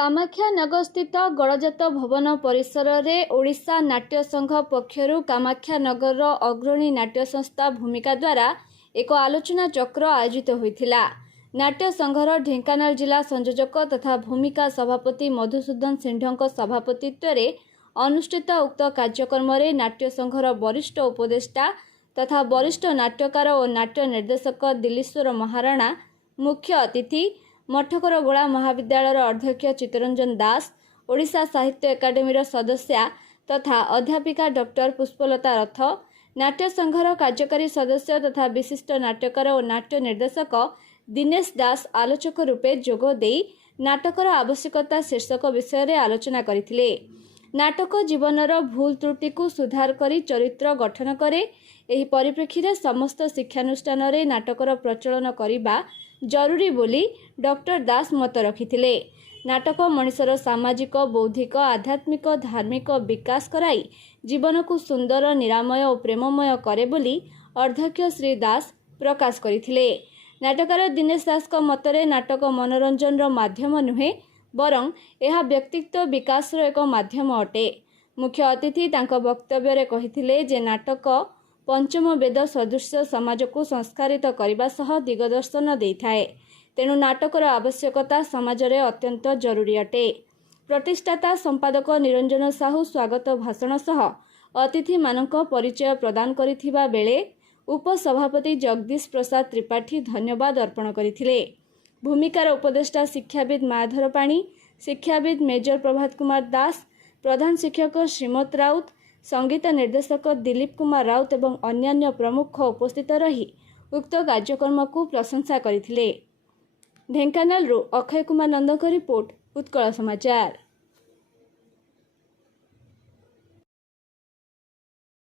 कामाख्यानगर स्थित गणजात भवन परिसर रे ओडिशा नाट्य संघ पक्षरु कामाख्यानगर अग्रणी नाट्य संस्था भूमिका द्वारा एक आलोचना चक्र आयोजित होइथिला। नाट्य संघर ढेंकानाल जिला संयोजक तथा भूमिका सभापति मधुसूदन सिंह सभापतित्व रे अनुष्ठित उक्त कार्यक्रम रे नाट्य संघर वरिष्ठ उपदेष्टा तथा वरिष्ठ नाट्यकार और नाट्य निर्देशक दिलीश्वर महाराणा, मुख्य अतिथि मठकरगोला महाविद्यालय अध्यक्ष चित्तरंजन दास, ओडिशा साहित्य एकाडेमी सदस्या तथा अध्यापिका डॉक्टर पुष्पलता रथ, नाट्य संघर कार्यकारी सदस्य तथा विशिष्ट नाट्यकार और नाट्य निर्देशक दिनेश दास आलोचक रूपे जोग देई नाटकर आवश्यकता शीर्षक विषय रे आलोचना करथिले। नाटक जीवनर भूल त्रुटि को सुधार करी चरित्र गठन करे। एही परिप्रेक्षी रे समस्त शिक्षानुष्ठान रे नाटकर प्रचलन करिबा जरूरी बोली डॉक्टर दास मत रखिथिले। नाटक मनुष्यर सामाजिक, बौद्धिक, आध्यात्मिक, धार्मिक विकास कराई जीवन को सुंदर, निरामय और प्रेममय करे बोली अध्यक्ष श्री दास प्रकाश करिथिले। नाटकर दिनेश दास को मतरे नाटक मनोरंजन माध्यम नुहे बरं यह व्यक्तित्व विकास एक माध्यम अटे। मुख्य अतिथि तांको वक्तव्य रे कहिथिले जे नाटक पंचम वेद सदृश समाज को संस्कारित करने सह दिगदर्शन देइथाए। तेणु नाटकर आवश्यकता समाज रे अत्यंत जरूरी अटे। प्रतिष्ठाता संपादक निरंजन साहू स्वागत भाषण सह अतिथि मानक परिचय प्रदान करिथिबा बेले उपसभापति जगदीश प्रसाद त्रिपाठी धन्यवाद अर्पण करथिले। भूमिकार उपदेष्टा शिक्षाविद माधर पाणी, शिक्षाविद मेजर प्रभात कुमार दास, प्रधान शिक्षक श्रीमत राउत, संगीत निर्देशक दिलीप कुमार राउत एवं अन्यान्य प्रमुख उपस्थित रही उक्त कार्यक्रम को प्रशंसा करथिले। ढेंकानाल अक्षय कुमार नंदक रिपोर्ट, उत्कल समाचार।